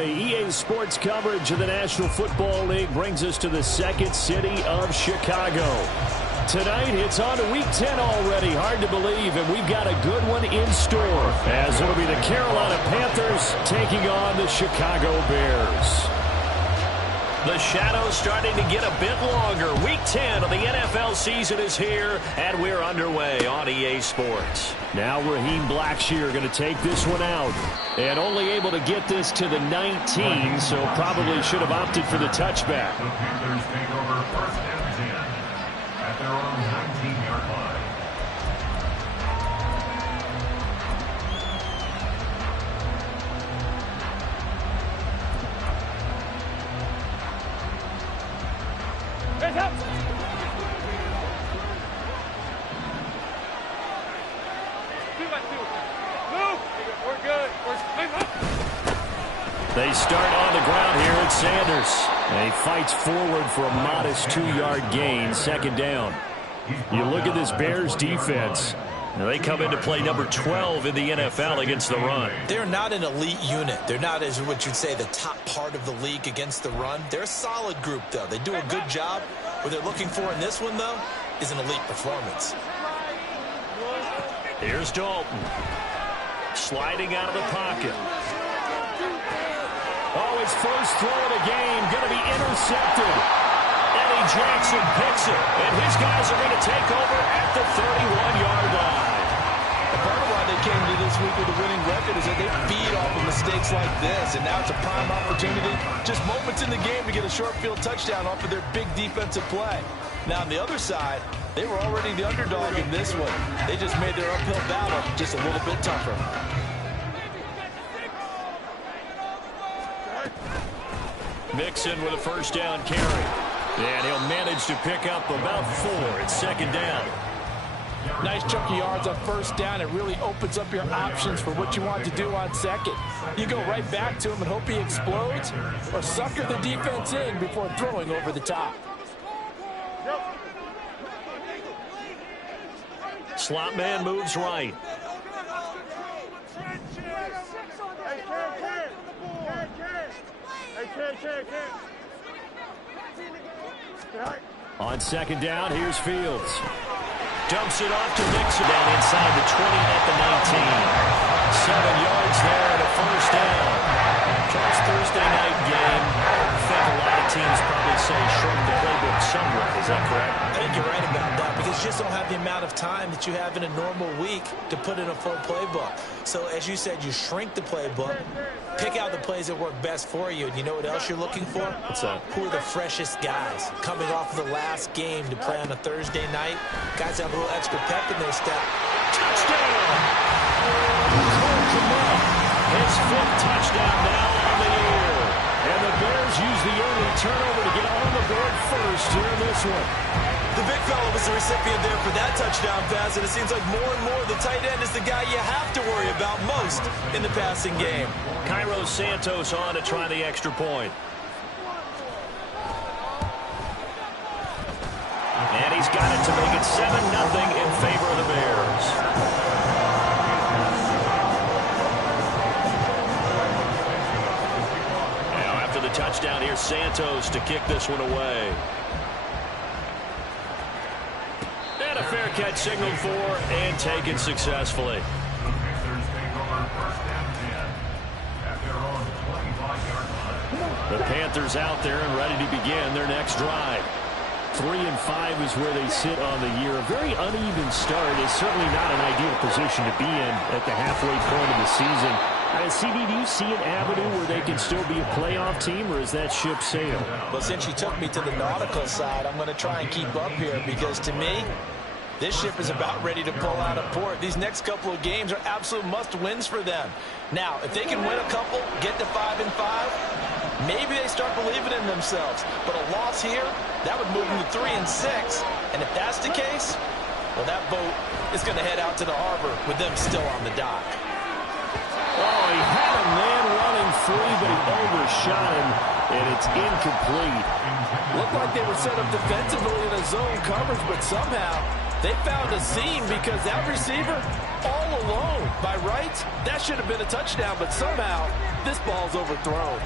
EA Sports coverage of the National Football League brings us to the second city of Chicago. Tonight, it's on to Week 10 already. Hard to believe, and we've got a good one in store, as it'll be the Carolina Panthers taking on the Chicago Bears. The shadow's starting to get a bit longer. Week 10 of the NFL season is here, and we're underway on EA Sports. Now Raheem Blackshear going to take this one out, and only able to get this to the 19, so probably should have opted for the touchback. The Panthers take over first and 10 at their own 19-yard line. They start on the ground here at Sanders. He fights forward for a modest 2-yard gain, second down. You look at this Bears defense. Now they come into play number 12 in the NFL against the run. They're not an elite unit. They're not, as what you'd say, the top part of the league against the run. They're a solid group, though. They do a good job. What they're looking for in this one, though, is an elite performance. Here's Dalton. Sliding out of the pocket. Oh, his first throw of the game going to be intercepted. Eddie Jackson picks it, and his guys are going to take over at the 31-yard line. Part of why they came to this week with a winning record is that they feed off of mistakes like this, and now it's a prime opportunity, just moments in the game to get a short field touchdown off of their big defensive play. Now, on the other side, they were already the underdog in this one. They just made their uphill battle just a little bit tougher. Mixon with a first down carry. And he'll manage to pick up about 4. It's second down. Nice chunk of yards on first down. It really opens up your options for what you want to do on second. You go right back to him and hope he explodes, or sucker the defense in before throwing over the top. Slot man moves right. On second down, here's Fields. Dumps it off to Mixon down inside the 20 at the 19. 7 yards there and a first down. Charles, Thursday night game. I think a lot of teams probably say shorten the playbook somewhat. Is that correct? I think you're right about that, because you just don't have the amount of time that you have in a normal week to put in a full playbook. So, as you said, you shrink the playbook, pick out the plays that work best for you, and you know what else you're looking for? What's that? Who are the freshest guys coming off of the last game to play on a Thursday night? Guys have a little extra pep in their step. Touchdown! Cole Kmet, his 5th touchdown now on the year. And the Bears use the early turnover to get on the board first here in this one. The big fella was the recipient there for that touchdown pass, and it seems like more and more the tight end is the guy you have to worry about most in the passing game. Cairo Santos on to try the extra point. And he's got it to make it 7-0 in favor of the Bears. Now after the touchdown, here's Santos to kick this one away. And a fair catch signaled for and taken successfully. The Panthers take over first and 10 at their own 25-yard line. The Panthers out there and ready to begin their next drive. 3-5 is where they sit on the year. A very uneven start is certainly not an ideal position to be in at the halfway point of the season. CD, do you see an avenue where they can still be a playoff team, or is that ship sailed? Well, since you took me to the nautical side, I'm going to try and keep up here, because to me, this ship is about ready to pull out of port. These next couple of games are absolute must-wins for them. Now, if they can win a couple, get to 5-5, maybe they start believing in themselves. But a loss here, that would move them to 3-6. And if that's the case, well, that boat is going to head out to the harbor with them still on the dock. Oh, he had a man running free, but he overshot him, and it's incomplete. Looked like they were set up defensively in a zone coverage, but somehow they found a seam, because that receiver, all alone. By rights, that should have been a touchdown, but somehow this ball's overthrown.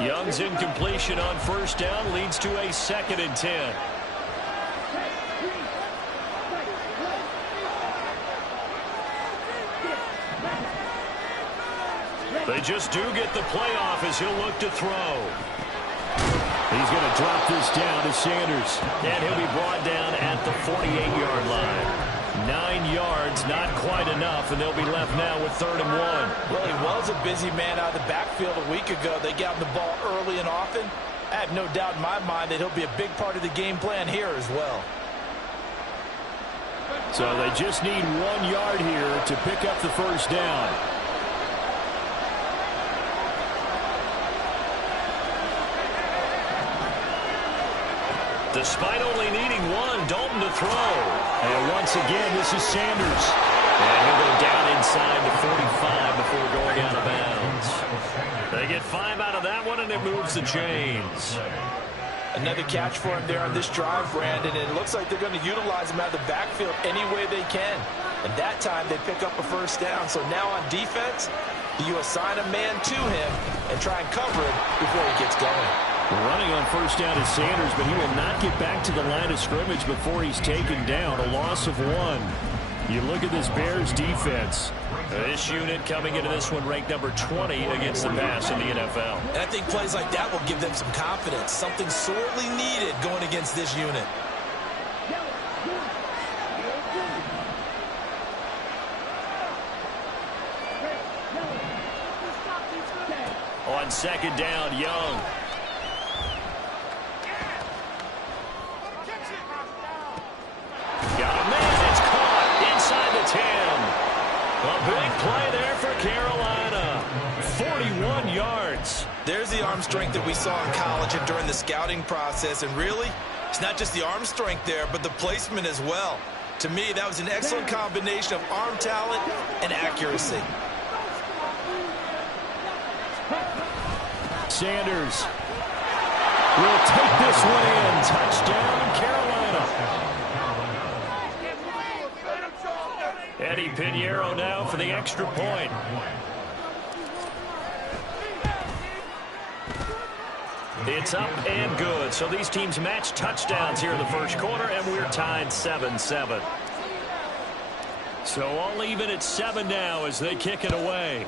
Young's incompletion on first down leads to a 2nd and 10. They just do get the playoff as he'll look to throw. He's going to drop this down to Sanders. And he'll be brought down at the 48-yard line. 9 yards, not quite enough, and they'll be left now with 3rd and 1. Well, he was a busy man out of the backfield a week ago. They got him the ball early and often. I have no doubt in my mind that he'll be a big part of the game plan here as well. So they just need 1 yard here to pick up the first down. Despite only needing 1, Dalton to throw. And once again, this is Sanders. And he'll go down inside the 45 before going out of bounds. They get 5 out of that one, and it moves the chains. Another catch for him there on this drive, Brandon, and it looks like they're going to utilize him out of the backfield any way they can. And that time, they pick up a first down. So now on defense, you assign a man to him and try and cover him before he gets going. Running on first down is Sanders, but he will not get back to the line of scrimmage before he's taken down. A loss of 1. You look at this Bears defense. This unit coming into this one ranked number 20 against the pass in the NFL. And I think plays like that will give them some confidence. Something sorely needed going against this unit. On 2nd down, Young. Got a man that's caught inside the 10. A big play there for Carolina. 41 yards. There's the arm strength that we saw in college and during the scouting process. And really, it's not just the arm strength there, but the placement as well. To me, that was an excellent combination of arm talent and accuracy. Sanders will take this one in. Touchdown, Carolina. Eddie Pinheiro now for the extra point. It's up and good. So these teams match touchdowns here in the first quarter, and we're tied 7-7. So all even at 7 now as they kick it away.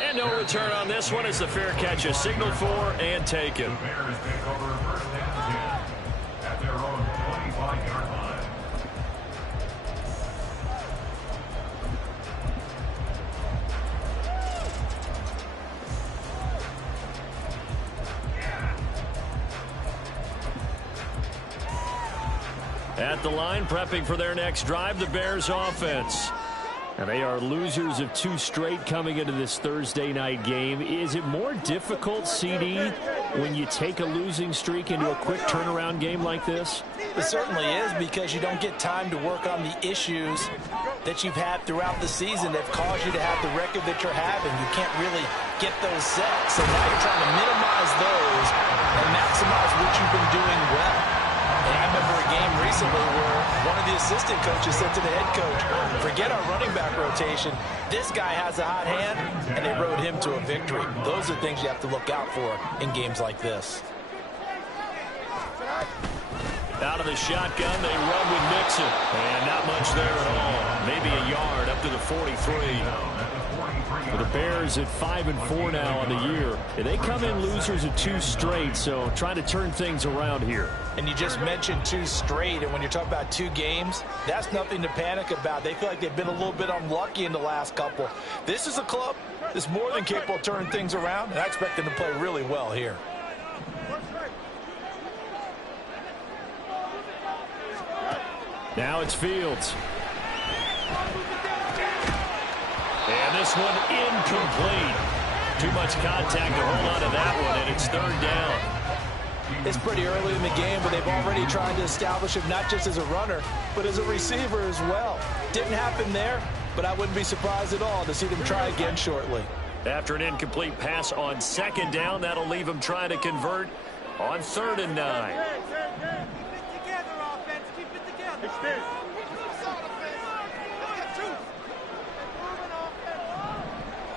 And no return on this one as the fair catch is signaled for and taken. The Bears take over first and 10 at their own 25-yard line. At the line, prepping for their next drive, the Bears offense. And they are losers of 2 straight coming into this Thursday night game. Is it more difficult, CD, when you take a losing streak into a quick turnaround game like this? It certainly is, because you don't get time to work on the issues that you've had throughout the season that have caused you to have the record that you're having. You can't really get those set. So now you're trying to minimize those and maximize what you've been doing well. And I remember a game recently where one of the assistant coaches said to the head coach, forget our running back rotation. This guy has a hot hand, and they rode him to a victory. Those are things you have to look out for in games like this. Out of the shotgun, they run with Mixon. And not much there at all. Maybe a yard up to the 43. For the Bears at 5-4 now on the year. And they come in losers of 2 straight, so trying to turn things around here. And you just mentioned 2 straight, and when you're talking about 2 games, that's nothing to panic about. They feel like they've been a little bit unlucky in the last couple. This is a club that's more than capable of turning things around, and I expect them to play really well here. Now it's Fields. And this one incomplete. Too much contact to hold on to that one, and it's 3rd down. It's pretty early in the game, but they've already tried to establish him not just as a runner, but as a receiver as well. Didn't happen there. but I wouldn't be surprised at all to see them try again shortly. After an incomplete pass on second down, that'll leave them trying to convert on 3rd and 9. Keep it together, offense. Keep it together. Extend.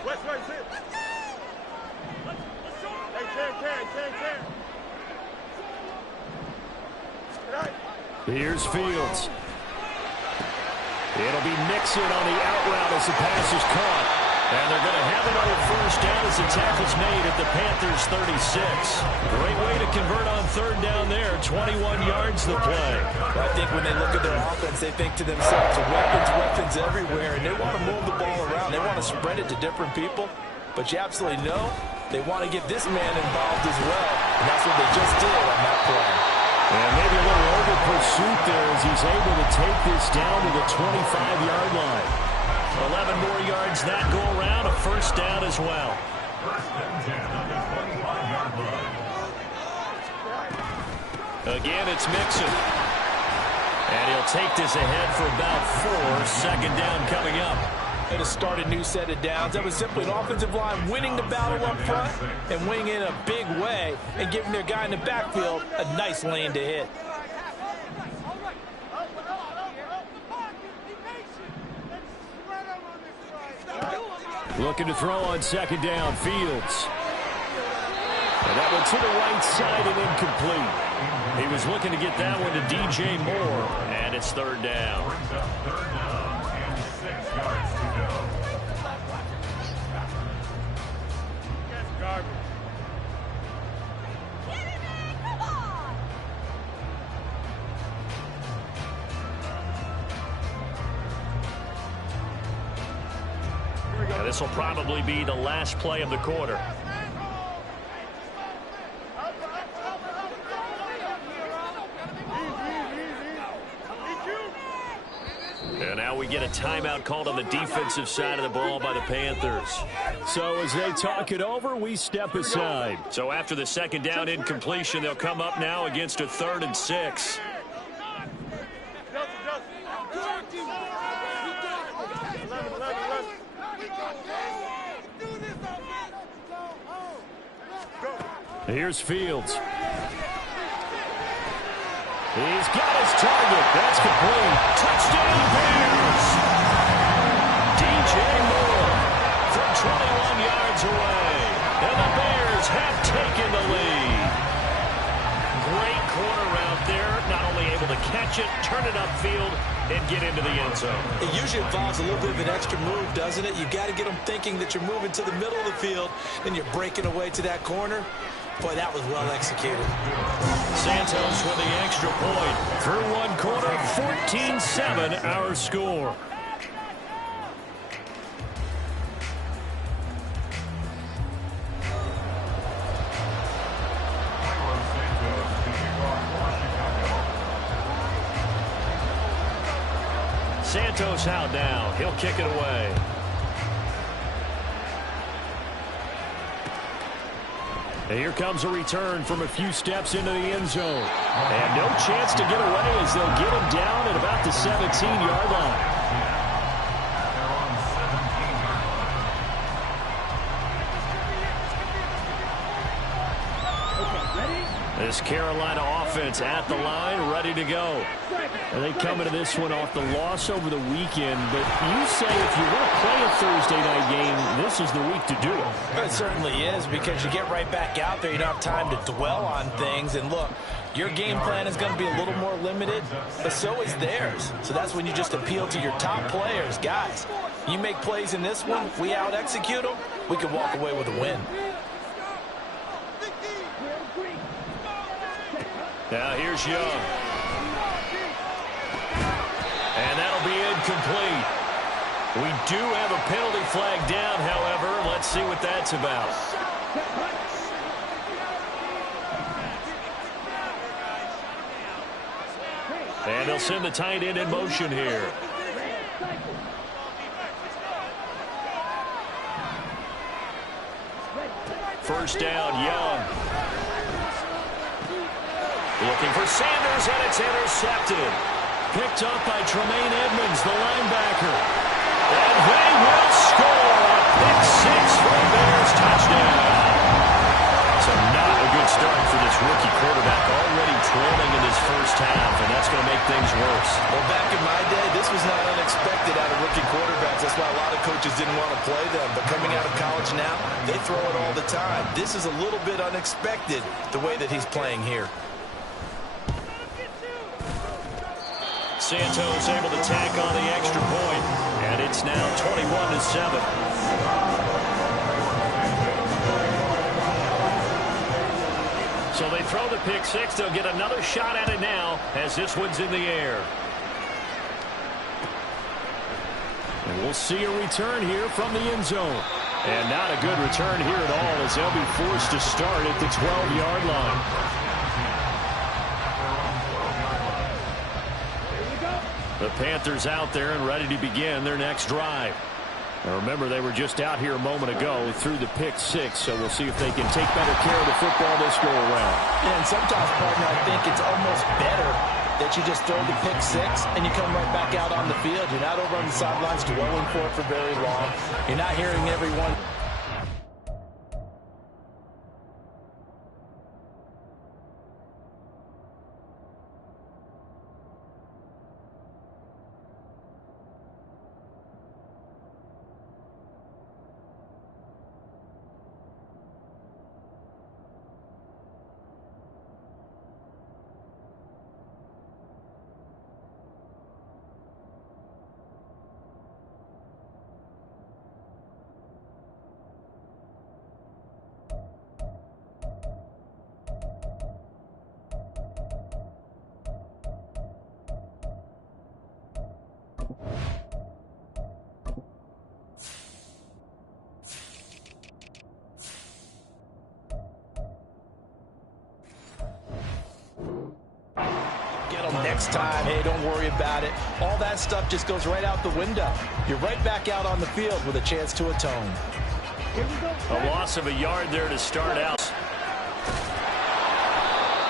West, sit. Here's Fields. It'll be Mixon on the out route as the pass is caught. And they're going to have it on a 1st down as the tackle's made at the Panthers' 36. Great way to convert on 3rd down there. 21 yards the play. I think when they look at their offense, they think to themselves, weapons everywhere, and they want to move the ball around. They want to spread it to different people. But you absolutely know they want to get this man involved as well. And that's what they just did on that play. And maybe a little over pursuit there as he's able to take this down to the 25-yard line. 11 more yards that go around, a 1st down as well. Again, it's Mixon. And he'll take this ahead for about 4. 2nd down coming up. And to start a new set of downs, that was simply an offensive line winning the battle up front and winning in a big way and giving their guy in the backfield a nice lane to hit. Looking to throw on 2nd down, Fields. And that one to the right side and incomplete. He was looking to get that one to DJ Moore, and it's 3rd down. Now, this will probably be the last play of the quarter. And now we get a timeout called on the defensive side of the ball by the Panthers. So as they talk it over, we step aside. So after the 2nd down incompletion, they'll come up now against a 3rd and 6. Here's Fields. He's got his target. That's complete. Touchdown, Bears! DJ Moore from 21 yards away. And the Bears have taken the lead. Great corner route there. Not only able to catch it, turn it upfield, and get into the end zone. It usually involves a little bit of an extra move, doesn't it? You've got to get them thinking that you're moving to the middle of the field, and you're breaking away to that corner. Boy, that was well executed. Santos with the extra point. Through one quarter, 14-7 our score. Santos out now. He'll kick it away. And here comes a return from a few steps into the end zone. And no chance to get away as they'll get him down at about the 17-yard line. This Carolina offense at the line, ready to go. And they come into this one off the loss over the weekend. But you say if you want to play a Thursday night game, this is the week to do it. It certainly is, because you get right back out there. You don't have time to dwell on things. And look, your game plan is going to be a little more limited, but so is theirs. So that's when you just appeal to your top players. Guys, you make plays in this one, we out-execute them, we can walk away with a win. Now here's Young. And that'll be incomplete. We do have a penalty flag down, however. Let's see what that's about. And they'll send the tight end in motion here. First down, Young. Looking for Sanders, and it's intercepted. Picked up by Tremaine Edmonds, the linebacker. And they will score. Pick six for the Bears. Touchdown. So not a good start for this rookie quarterback, already trailing in his first half, and that's going to make things worse. Well, back in my day, this was not unexpected out of rookie quarterbacks. That's why a lot of coaches didn't want to play them. But coming out of college now, they throw it all the time. This is a little bit unexpected, the way that he's playing here. Santos able to tack on the extra point, and it's now 21-7. So they throw the pick six. They'll get another shot at it now as this one's in the air. And we'll see a return here from the end zone. And not a good return here at all as they'll be forced to start at the 12-yard line. The Panthers out there and ready to begin their next drive. Now remember, they were just out here a moment ago through the pick six, so we'll see if they can take better care of the football this go around. Yeah, and sometimes, partner, I think it's almost better that you just throw the pick six and you come right back out on the field. You're not over on the sidelines dwelling for it for very long. You're not hearing everyone. Next time, hey, don't worry about it. All that stuff just goes right out the window. You're right back out on the field with a chance to atone. A loss of a yard there to start out.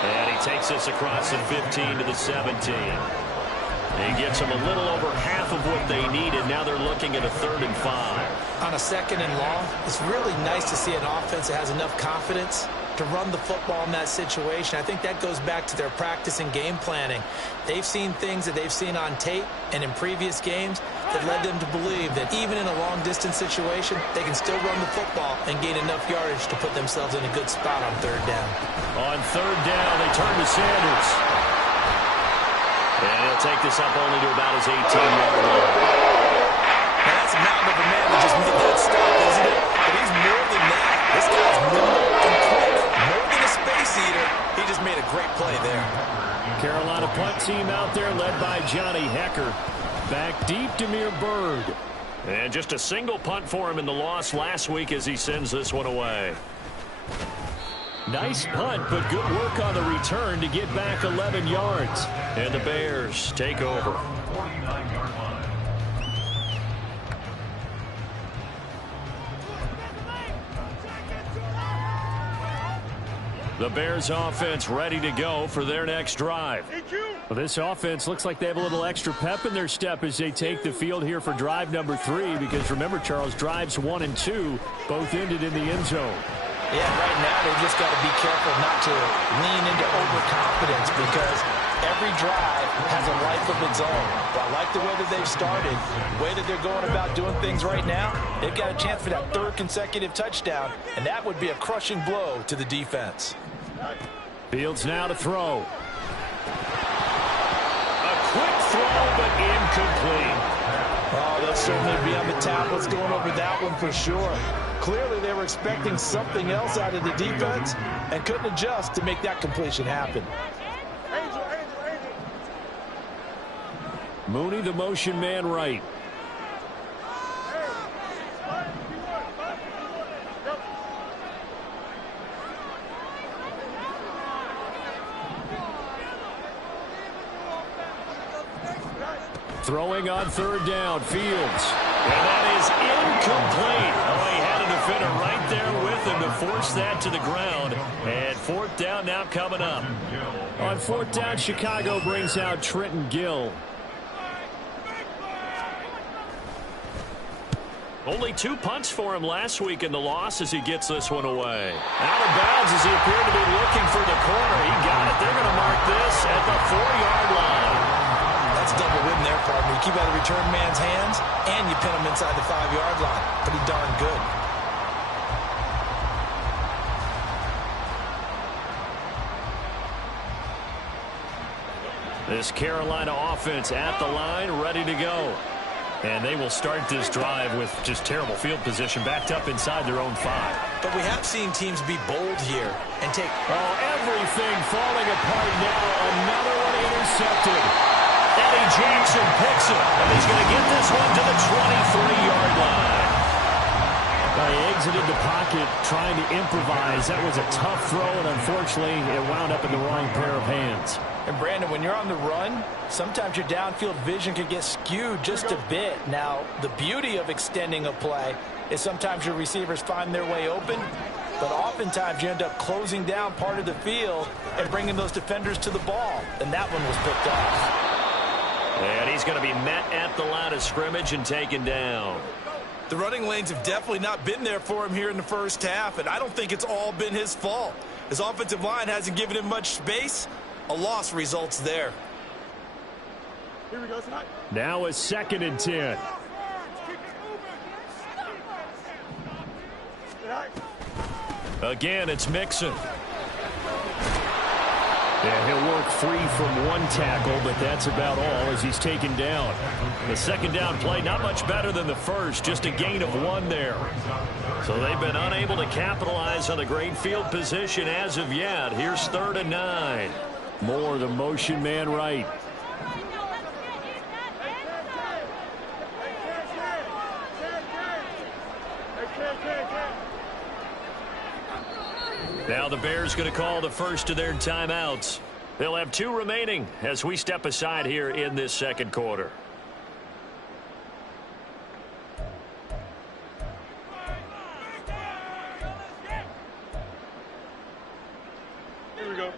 And he takes this across the 15 to the 17. He gets them a little over half of what they needed. Now they're looking at a 3rd and 5. On a 2nd and long, it's really nice to see an offense that has enough confidence to run the football in that situation. I think that goes back to their practice and game planning. They've seen things that they've seen on tape and in previous games that led them to believe that even in a long-distance situation, they can still run the football and gain enough yardage to put themselves in a good spot on 3rd down. On 3rd down, they turn to Sanders. And he'll take this up only to about his 18-yard line. Now that's a mountain of a man that just made that stop, isn't it? But he's more than that. This guy's nimble and quick. More than a space eater. He just made a great play there. Carolina punt team out there led by Johnny Hecker. Back deep, Damiere Byrd. And just a single punt for him in the loss last week as he sends this one away. Nice punt, but good work on the return to get back 11 yards. And the Bears take over. 49-yard line. The Bears offense ready to go for their next drive. Well, this offense looks like they have a little extra pep in their step as they take the field here for drive number 3, because remember, Charles, drives 1 and 2 both ended in the end zone. Yeah, right now they've just got to be careful not to lean into overconfidence, because every drive has a life of its own. But I like the way that they've started, the way that they're going about doing things right now. They've got a chance for that 3rd consecutive touchdown, and that would be a crushing blow to the defense. Fields now to throw. A quick throw, but incomplete. Oh, they'll certainly be on the tablets going over that one for sure. Clearly they were expecting something else out of the defense and couldn't adjust to make that completion happen. Mooney, the motion man right. Throwing on 3rd down, Fields. And that is incomplete. Oh, he had a defender right there with him to force that to the ground. And 4th down now coming up. On 4th down, Chicago brings out Trenton Gill. Only 2 punts for him last week in the loss as he gets this one away. Out of bounds as he appeared to be looking for the corner. He got it. They're going to mark this at the 4-yard line. That's double win there, partner. You keep out of the return man's hands, and you pin him inside the 5-yard line. Pretty darn good. This Carolina offense at the line, ready to go. And they will start this drive with just terrible field position, backed up inside their own 5. But we have seen teams be bold here and take... Oh, everything falling apart now. Another one intercepted. Eddie Jackson picks it, and he's going to get this one to the 23-yard line. He exited the pocket trying to improvise. That was a tough throw, and unfortunately, it wound up in the wrong pair of hands. And Brandon, when you're on the run, sometimes your downfield vision can get skewed just a bit. Now, the beauty of extending a play is sometimes your receivers find their way open, but oftentimes you end up closing down part of the field and bringing those defenders to the ball. And that one was picked off. And he's going to be met at the line of scrimmage and taken down. The running lanes have definitely not been there for him here in the first half, and I don't think it's all been his fault. His offensive line hasn't given him much space. A loss results there. Here we go tonight. Now a 2nd and 10. Again, it's Mixon. Yeah, he'll work free from one tackle, but that's about all as he's taken down. The 2nd down play, not much better than the first, just a gain of 1 there. So they've been unable to capitalize on the great field position as of yet. Here's 3rd and 9. More the motion man right. Now the Bears going to call the first of their timeouts. They'll have 2 remaining as we step aside here in this 2nd quarter.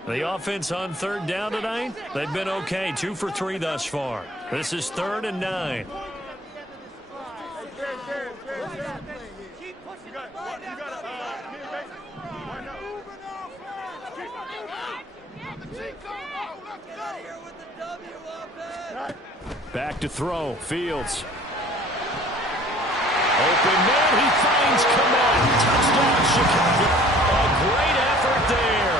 The offense on 3rd down tonight, they've been okay. 2 for 3 thus far. This is 3rd and 9. Back to throw. Fields. Open man. He finds Kmet. Touchdown, Chicago. A great effort there.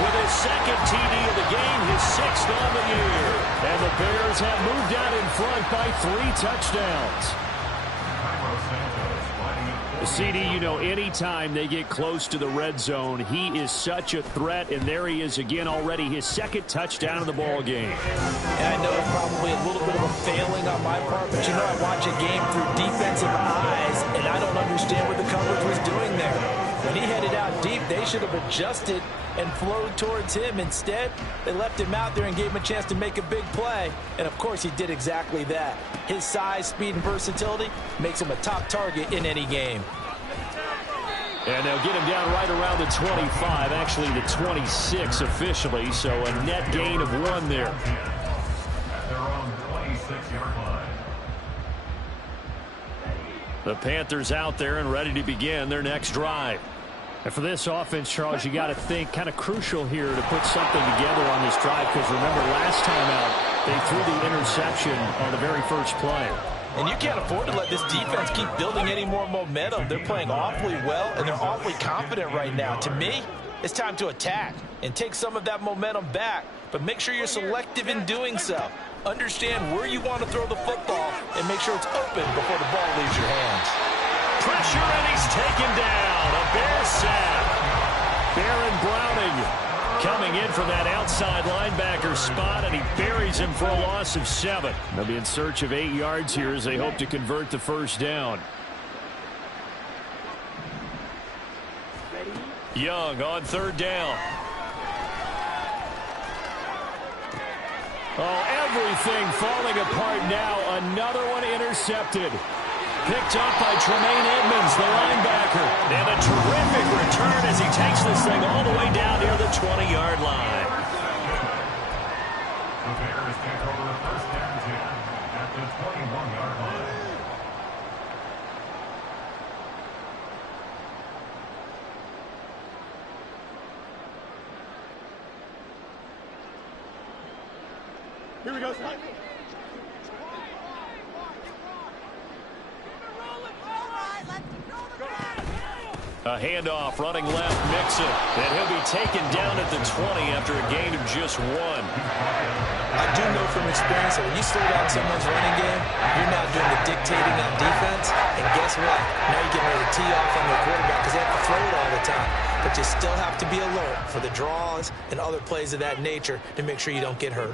With his 2nd TD of the game, his 6th on the year. And the Bears have moved out in front by 3 touchdowns. CD, you know, anytime they get close to the red zone, he is such a threat, and there he is again already, his 2nd touchdown of the ball game. And I know it's probably a little bit of a failing on my part, but you know I watch a game through defensive eyes, and I don't understand what the coverage was doing there. When he headed out deep, they should have adjusted and flowed towards him. Instead, they left him out there and gave him a chance to make a big play. And, of course, he did exactly that. His size, speed, and versatility makes him a top target in any game. And they'll get him down right around the 25, actually the 26 officially, so a net gain of 1 there. At their own 26-yard line. The Panthers out there and ready to begin their next drive. And for this offense, Charles, you got to think kind of crucial here to put something together on this drive, because remember last time out they threw the interception on the very first play. And you can't afford to let this defense keep building any more momentum. They're playing awfully well, and they're awfully confident right now. To me, it's time to attack and take some of that momentum back, but make sure you're selective in doing so. Understand where you want to throw the football and make sure it's open before the ball leaves your hands. Pressure, and he's taken down. A Bear sack. Baron Browning coming in from that outside linebacker spot, and he buries him for a loss of 7. They'll be in search of 8 yards here as they hope to convert the first down. Young on 3rd down. Oh, everything falling apart now. Another one intercepted. Picked up by Tremaine Edmonds, the linebacker. And a terrific return as he takes this thing all the way down near the 20-yard line. The Bears take over the 1st and 10 at the 21-yard line. Here we go. A handoff, running left, Mixon. And he'll be taken down at the 20 after a gain of just 1. I do know from experience that when you slow down someone's running game, you're not doing the dictating on defense. And guess what? Now you're getting ready to tee off on the quarterback because they have to throw it all the time. But you still have to be alert for the draws and other plays of that nature to make sure you don't get hurt.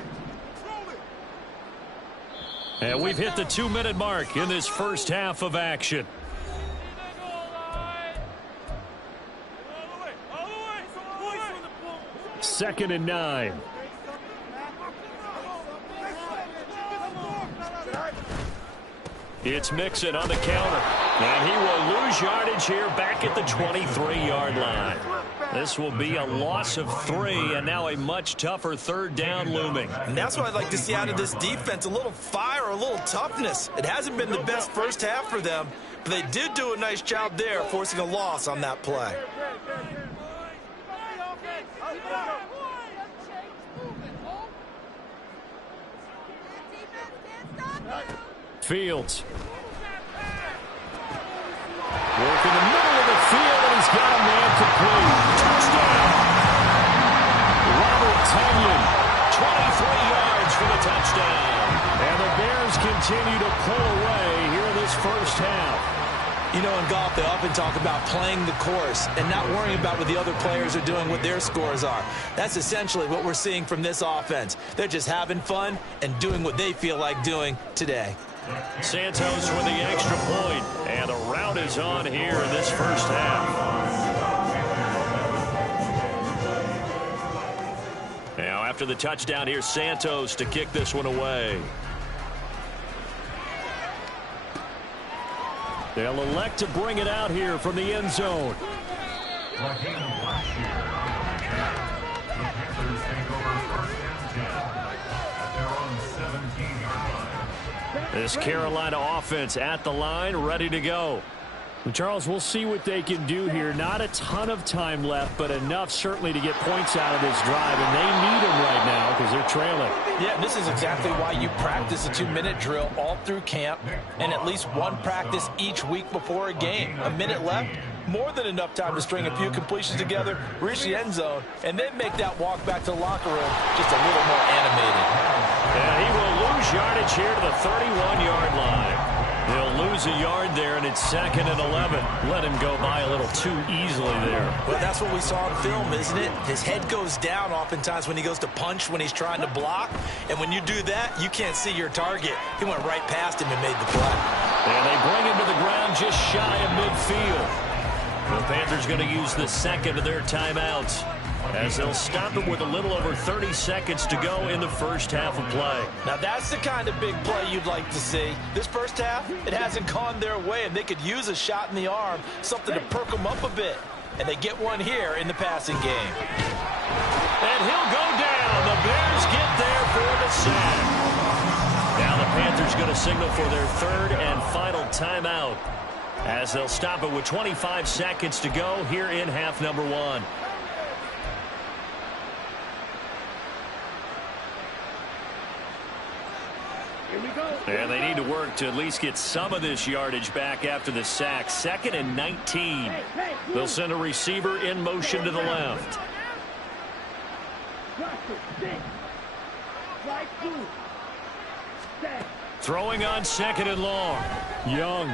And we've hit the 2-minute mark in this first half of action. Second and 9. It's Mixon on the counter. And he will lose yardage here back at the 23-yard line. This will be a loss of 3, and now a much tougher third down looming. And that's what I'd like to see out of this defense, a little fire, a little toughness. It hasn't been the best first half for them, but they did do a nice job there, forcing a loss on that play. Fields. Work in the middle of the field, and he's got a man complete. Touchdown. Robert Tonyan, 23 yards for the touchdown. And the Bears continue to pull away here in this first half. You know, in golf, they often talk about playing the course and not worrying about what the other players are doing, what their scores are. That's essentially what we're seeing from this offense. They're just having fun and doing what they feel like doing today. Santos with the extra point, and the rout is on here in this first half. Now, after the touchdown, here's Santos to kick this one away. They'll elect to bring it out here from the end zone. Like in last year, the Panthers take over first and 10 at their own 17-yard line. This Carolina offense at the line, ready to go. Charles, we'll see what they can do here. Not a ton of time left, but enough certainly to get points out of this drive, and they need them right now because they're trailing. Yeah, this is exactly why you practice a 2-minute drill all through camp and at least one practice each week before a game. A minute left, more than enough time to string a few completions together, reach the end zone, and then make that walk back to the locker room just a little more animated. And he will lose yardage here to the 31-yard line. They'll lose a yard there, and it's 2nd and 11. Let him go by a little too easily there. Well, that's what we saw on film, isn't it? His head goes down oftentimes when he goes to punch, when he's trying to block. And when you do that, you can't see your target. He went right past him and made the play. And they bring him to the ground just shy of midfield. The Panthers going to use the second of their timeouts as they'll stop him with a little over 30 seconds to go in the first half of play. Now, that's the kind of big play you'd like to see. This first half, it hasn't gone their way, and they could use a shot in the arm, something to perk them up a bit. And they get one here in the passing game. And he'll go down. The Bears get there for the sack. Now the Panthers going to signal for their third and final timeout as they'll stop it with 25 seconds to go here in half number 1. And they need to work to at least get some of this yardage back after the sack. 2nd and 19. They'll send a receiver in motion to the left. Throwing on 2nd and long. Young